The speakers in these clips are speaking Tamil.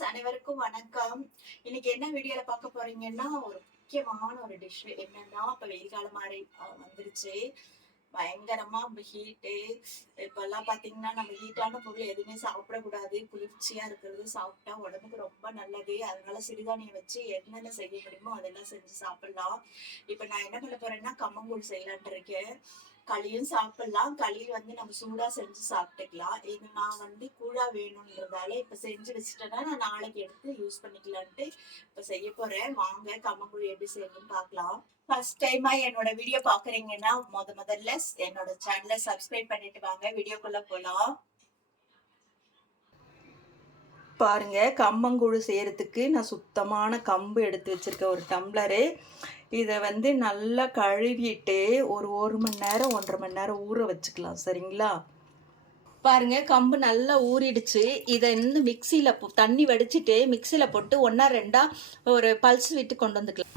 ஃப்ரெண்ட்ஸ் அனைவருக்கும் வணக்கம். இன்னைக்கு என்ன வீடியோல பார்க்க போறீங்கன்னா ஒரு முக்கியமான ஒரு டிஷ் என்னன்னா இப்ப வெயில் காலம் மாதிரி வந்துருச்சு. பயங்கரமா ஹீட்டு இப்பெல்லாம் பாத்தீங்கன்னா நம்ம ஹீட்டான பொருள் எதுவுமே சாப்பிடக்கூடாது. குளிர்ச்சியா இருக்கிறது சாப்பிட்டா உடம்புக்கு ரொம்ப நல்லது. அதனால சிறுதானியம் வச்சு என்னென்ன செய்ய முடியுமோ அதெல்லாம் செஞ்சு சாப்பிடலாம். இப்ப நான் என்ன பண்ண போறேன்னா கம்மங்கூழ் செய்யலான் இருக்கேன். களியும் சாப்பிடலாம். களி வந்து நம்ம சூடா செஞ்சு சாப்பிட்டுக்கலாம். இது நான் வந்து கூழா வேணும்ன்றதால இப்ப செஞ்சு வச்சுட்டேன்னா நான் நாளைக்கு எடுத்து யூஸ் பண்ணிக்கலான்ட்டு இப்ப செய்ய போறேன். வாங்க கம்மங்குழி எப்படி செய்யணும்னு பார்க்கலாம். ஃபர்ஸ்ட் டைமா என்னோட வீடியோ பாக்குறீங்கன்னா முத முதல்ல என்னோட சேனலை சப்ஸ்கிரைப் பண்ணிட்டு வாங்க. வீடியோக்குள்ள போலாம். பாருங்க கம்மங்கூழ் செய்கிறதுக்கு நான் சுத்தமான கம்பு எடுத்து வச்சிருக்கேன் ஒரு டம்ளரு. இதை வந்து நல்லா கழுவிட்டு ஒரு ஒரு மணி நேரம் ஒன்றரை மணி நேரம் ஊற வச்சுக்கலாம் சரிங்களா? பாருங்க கம்பு நல்லா ஊறிடுச்சு. இதை வந்து மிக்சியில் தண்ணி வடிச்சிட்டு மிக்சியில் போட்டு ஒன்றா ரெண்டா ஒரு பல்ஸ் விட்டு கொண்டு வந்துக்கலாம்.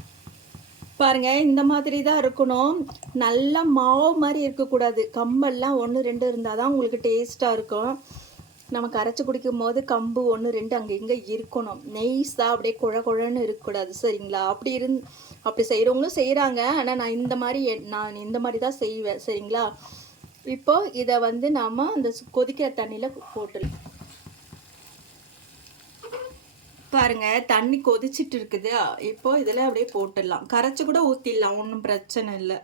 பாருங்க இந்த மாதிரி தான் இருக்கணும். நல்லா மாவு மாதிரி இருக்கக்கூடாது. கம்பெல்லாம் ஒன்று ரெண்டு இருந்தால் தான் உங்களுக்கு டேஸ்ட்டாக இருக்கும். நம்ம கரைச்சி குடிக்கும் போது கம்பு ஒன்று ரெண்டு அங்கே இங்கே இருக்கணும். நெய்ஸாக அப்படியே குழ குழன்னு இருக்கக்கூடாது சரிங்களா? அப்படி இருந் அப்படி செய்கிறவங்களும் செய்கிறாங்க ஆனால் நான் இந்த மாதிரி நான் இந்த மாதிரி தான் செய்வேன் சரிங்களா? இப்போ இதை வந்து நாம் அந்த கொதிக்கிற தண்ணியில் போட்டுடலாம். பாருங்க தண்ணி கொதிச்சிட்டு இருக்குது. இப்போ இதில் அப்படியே போட்டுடலாம். கரைச்சி கூட ஊற்றிடலாம் ஒன்றும் பிரச்சனை இல்லை.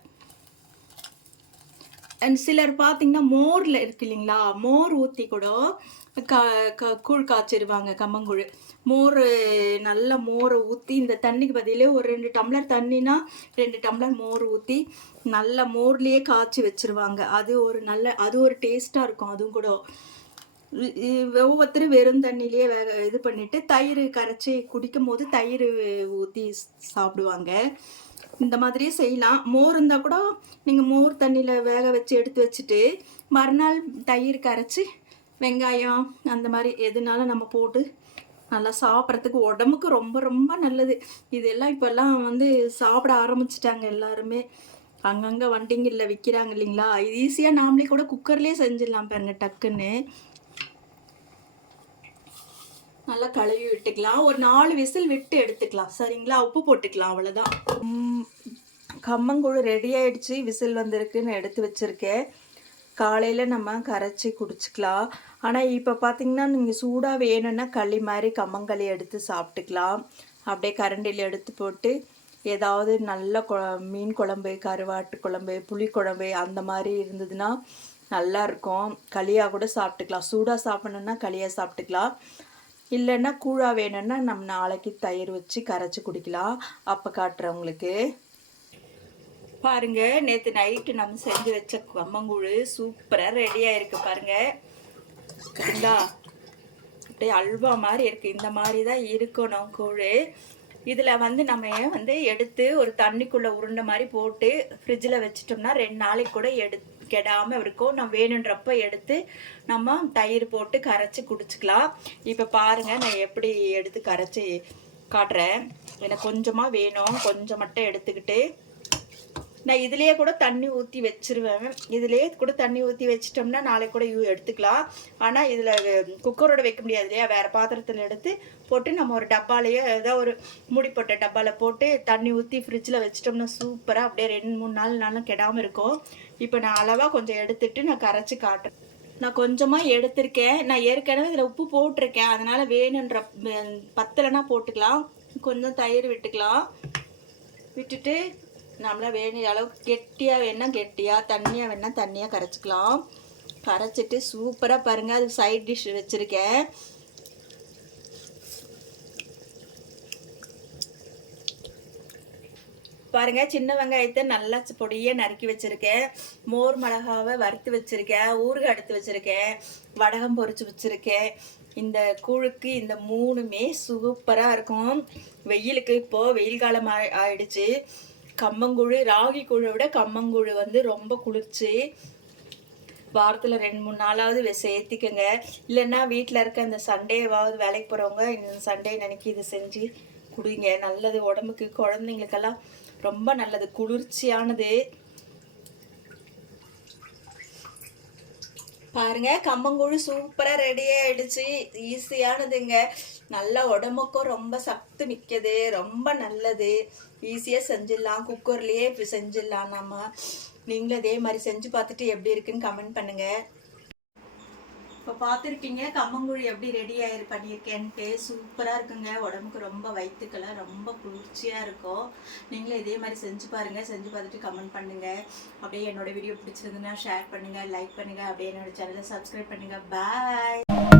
அண்ட் சிலர் பார்த்தீங்கன்னா மோரில் இருக்கு இல்லைங்களா? மோர் ஊற்றி கூட கா க கூழ் காய்ச்சிருவாங்க கம்மங்கூழ். மோர் நல்ல மோரை ஊற்றி இந்த தண்ணிக்கு பதிலே ஒரு ரெண்டு டம்ளர் தண்ணினா ரெண்டு டம்ளர் மோர் ஊற்றி நல்ல மோர்லேயே காய்ச்சி வச்சிருவாங்க. அது ஒரு நல்ல அது ஒரு டேஸ்ட்டாக இருக்கும் அதுவும் கூட. ஒவ்வொருத்தரும் வெறும் தண்ணியிலேயே வேக இது பண்ணிவிட்டு தயிர் கரைச்சி குடிக்கும் போது தயிர் ஊற்றி சாப்பிடுவாங்க. இந்த மாதிரியே செய்யலாம். மோர் இருந்தால் கூட நீங்கள் மோர் தண்ணியில் வேக வச்சு எடுத்து வச்சுட்டு மறுநாள் தயிர் கரைச்சி வெங்காயம் அந்த மாதிரி எதுனாலும் நம்ம போட்டு நல்லா சாப்பிட்றதுக்கு உடம்புக்கு ரொம்ப ரொம்ப நல்லது. இதெல்லாம் இப்போல்லாம் வந்து சாப்பிட ஆரம்பிச்சிட்டாங்க எல்லாருமே. அங்கங்கே வண்டிங்களில் விற்கிறாங்க இல்லைங்களா? இது ஈஸியாக நாமளே கூட குக்கர்லேயே செஞ்சிடலாம் பாருங்க டக்குன்னு. நல்லா கழுவி விட்டுக்கலாம். ஒரு நாலு விசில் விட்டு எடுத்துக்கலாம். சரிங்களா? உப்பு போட்டுக்கலாம். அவ்வளோதான் கம்மங்கூழ் ரெடி ஆயிடுச்சு. விசில் வந்திருக்குன்னு எடுத்து வச்சுருக்கேன். காலையில் நம்ம கரைச்சி குடிச்சிக்கலாம். ஆனால் இப்போ பார்த்திங்கன்னா நீங்கள் சூடாக வேணும்னா களி மாதிரி கம்மங்களி எடுத்து சாப்பிட்டுக்கலாம். அப்படியே கரண்டியில் எடுத்து போட்டு ஏதாவது நல்ல கொ மீன் குழம்பு கருவாட்டு குழம்பு புளி குழம்பு அந்த மாதிரி இருந்ததுன்னா நல்லாயிருக்கும் களியாக கூட சாப்பிட்டுக்கலாம். சூடாக சாப்பிடணுன்னா களியாக சாப்பிட்டுக்கலாம். இல்லைன்னா கூழா வேணும்னா நம்ம நாளைக்கு தயிர் வச்சு கரைச்சி குடிக்கலாம். அப்போ காட்டுறவங்களுக்கு பாருங்கள் பாருங்க நேற்று நைட்டு நம்ம செஞ்சு வச்ச கம்மங்கூழ் சூப்பராக ரெடியாக இருக்கு பாருங்கள் இந்தா அப்படியே அல்வா மாதிரி இருக்குது இந்த மாதிரி தான் இருக்கணும் கூழ். இதில் வந்து நம்ம வந்து எடுத்து ஒரு தண்ணிக்குள்ளே உருண்டை மாதிரி போட்டு ஃப்ரிட்ஜில் வச்சிட்டோம்னா ரெண்டு நாளைக்கு கூட எடுத்து கெடாமல் இருக்கும். நம்ம வேணுன்றப்ப எடுத்து நம்ம தயிர் போட்டு கரைச்சி குடிச்சிக்கலாம். இப்போ பாருங்கள் நான் எப்படி எடுத்து கரைச்சி காட்டுறேன். எனக்கு கொஞ்சமாக வேணும். கொஞ்சம் மட்டும் எடுத்துக்கிட்டு நான் இதுலயே கூட தண்ணி ஊற்றி வச்சிருவேன். இதுலயே கூட தண்ணி ஊற்றி வச்சிட்டோம்னா நாளைக்கு கூட யூ எடுத்துக்கலாம். ஆனால் இதில் குக்கரோட வைக்க முடியாது இல்லையா? வேறு பாத்திரத்தில் எடுத்து போட்டு நம்ம ஒரு டப்பாலேயே ஏதோ ஒரு மூடி போட்ட டப்பாவில் போட்டு தண்ணி ஊற்றி ஃப்ரிட்ஜில் வச்சிட்டோம்னா சூப்பராக அப்படியே ரெண்டு மூணு நாள் நாளும் கெடாமல் இருக்கும். இப்போ நான் அளவாக கொஞ்சம் எடுத்துட்டு நான் கரைச்சி காட்டுறேன். நான் கொஞ்சமாக எடுத்திருக்கேன். நான் ஏற்கனவே இதில் உப்பு போட்டிருக்கேன். அதனால் வேணுன்ற பத்தலைன்னா போட்டுக்கலாம். கொஞ்சம் தயிர் விட்டுக்கலாம். விட்டுட்டு நம்மளாம் வேண்டிய அளவுக்கு கெட்டியாக வேணால் கெட்டியாக தண்ணியாக வேணால் தண்ணியாக கரைச்சிக்கலாம். கரைச்சிட்டு சூப்பராக பாருங்கள் அது சைட் டிஷ் வச்சுருக்கேன். பாருங்க சின்ன வெங்காயத்தை நல்லா பொடியாக நறுக்கி வச்சுருக்கேன். மோர் மிளகாவை வறுத்து வச்சுருக்கேன் ஊறுகாய் எடுத்து வச்சுருக்கேன் வடகம் பொறிச்சு வச்சுருக்கேன். இந்த கூழுக்கு இந்த மூணுமே சூப்பராக இருக்கும். வெயிலுக்கு இப்போ வெயில் காலம் ஆயிடுச்சு. கம்மங்குழு ராகி கூழை விட கம்மங்குழு வந்து ரொம்ப குளிர்ச்சி. வாரத்தில் ரெண்டு மூணு நாளாவது சேர்த்திக்கங்க. இல்லைன்னா வீட்டில் இருக்க அந்த சண்டேவாவது வேலைக்கு போகிறவங்க இந்த சண்டே நினைக்கி இது செஞ்சு குடிங்க. நல்லது உடம்புக்கு குழந்தைங்களுக்கெல்லாம் ரொம்ப நல்லது. குளிர்ச்சியானது. பாருங்க கம்மங்கூழு சூப்பரா ரெடி ஆயிடுச்சு. ஈஸியானதுங்க நல்ல உடம்புக்கும் ரொம்ப சத்து மிக்கது ரொம்ப நல்லது. ஈஸியாக செஞ்சிடலாம். குக்கர்லேயே இப்போ செஞ்சிடலாம் நம்ம நீங்களும் அதே மாதிரி செஞ்சு பார்த்துட்டு எப்படி இருக்குன்னு கமெண்ட் பண்ணுங்கள் இப்போ பார்த்துருப்பீங்க கம்மங்குழி எப்படி ரெடி ஆயிரு பண்ணியிருக்கேன்ட்டு சூப்பராக இருக்குங்க. உடம்புக்கு ரொம்ப வயிற்றுக்கெல்லாம் ரொம்ப குளிர்ச்சியாக இருக்கும். நீங்களும் இதே மாதிரி செஞ்சு பாருங்கள் செஞ்சு பார்த்துட்டு கமெண்ட் பண்ணுங்கள் அப்படியே என்னோட வீடியோ பிடிச்சிருந்துன்னா ஷேர் பண்ணுங்கள் லைக் பண்ணுங்கள் அப்படியே என்னோட சேனலை சப்ஸ்கிரைப் பண்ணுங்கள் பாய்